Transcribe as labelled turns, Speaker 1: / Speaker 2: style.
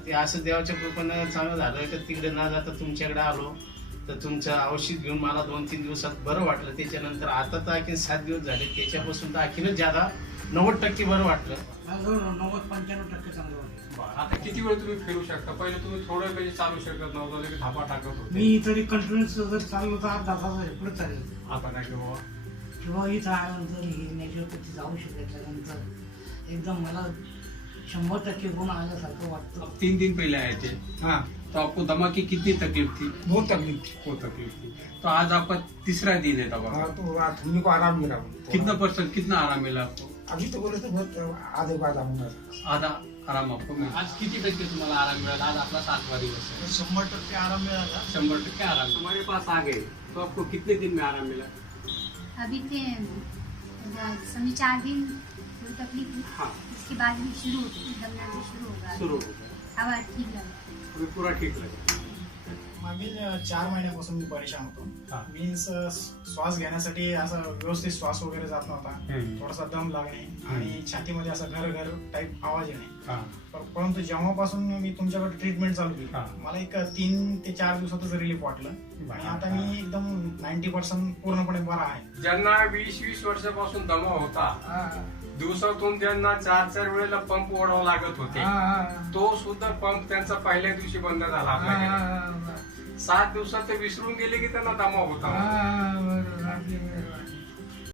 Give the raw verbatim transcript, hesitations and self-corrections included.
Speaker 1: ते असं देवाच्या कृपेनं चांगलं झालं की तिकडे न जाता तुमच्याकडे आलो तर तुमचं औषध घेऊन मला दोन तीन दिवसात बरं वाटलं. त्याच्यानंतर आता तर आणखी सात दिवस झाले, त्याच्यापासून तर आणखीनच ज्यादा नव्वद टक्के बरं वाटलं.
Speaker 2: नव्वद पंच्याण्णव टक्के चांगलं वाटलं.
Speaker 3: आता किती वेळ तुम्ही फिरू शकता? पहिले तुम्ही थोडं म्हणजे चालू शकत नव्हतं, लगेच धापा टाकत होते.
Speaker 2: मी तरी कंटिन्युअस जर चाललो तर अर्धा तास पुढे चालेल.
Speaker 3: आता काय की बाबा
Speaker 2: किंवा इथं आल्यानंतर ही नॅचरोपॅथी जाऊ शकल्यानंतर एकदम मला शंभर टक्के गुण आल्यासारखं वाटतं.
Speaker 3: अब तीन दिन पहले आए थे
Speaker 4: हाँ,
Speaker 3: तो आपको दमा की कितनी तकलीफ थी?
Speaker 4: बहुत तकलीफ थी।
Speaker 3: वो तकलीफ थी। तो आज आपका तीसरा दिन है दवा
Speaker 4: हाँ,
Speaker 3: का।
Speaker 4: तो आज हमने को आराम मिला।
Speaker 3: कितना परसेंट कितना आराम मिला आपको?
Speaker 4: अभी तो बोले तो बहुत आधे बाद आऊंगा।
Speaker 3: आधा आराम आपको मिला। आज किती टक्के तुम्हाला आराम मिळाला? आज आपला सातवा दिवस है।
Speaker 2: शंभर टक्के आराम मिळाला.
Speaker 3: शंबर टक्के आराम हमारे पास आ गए तो आपको कितने दिन में आराम मिला?
Speaker 5: अभी थे समझ चार दिन थोड़ी तकलीफ हुई,
Speaker 3: हाँ
Speaker 5: इसके बाद भी शुरू हो गई, दमना भी शुरू होगा.
Speaker 3: शुरू हो गया,
Speaker 5: अब आज ठीक लगा.
Speaker 3: अभी पूरा ठीक लगा।
Speaker 6: मागील चार महिन्यापासून मी परेशान होतो.
Speaker 3: हा.
Speaker 6: मीन्स श्वास घेण्यासाठी असा व्यवस्थित श्वास वगैरे जात नव्हता.
Speaker 3: हम्म.
Speaker 6: थोडासा दम लागणे आणि छातीमध्ये असा घर घर टाईप आवाज येणे.
Speaker 3: हाँ
Speaker 6: पर- परंतु जेव्हापासून मी तुमच्याकडे ट्रीटमेंट चालू केली,
Speaker 3: हा.
Speaker 6: मला एक तीन ते चार दिवसातच रिलीफ वाटलं आणि आता मी एकदम नाईन्टी पर्सेंट पूर्णपणे बरा आहे.
Speaker 3: ज्यांना वीस वीस वर्षापासून दमा होता, दिवसातून त्यांना चार चार वेळेला पंप ओढावं लागत होते, तो सुद्धा पंप त्यांचा पहिल्या दिवशी बंद झाला आपल्याकडे. सात दिवसात ते विसरून गेले की त्यांना दमा होता.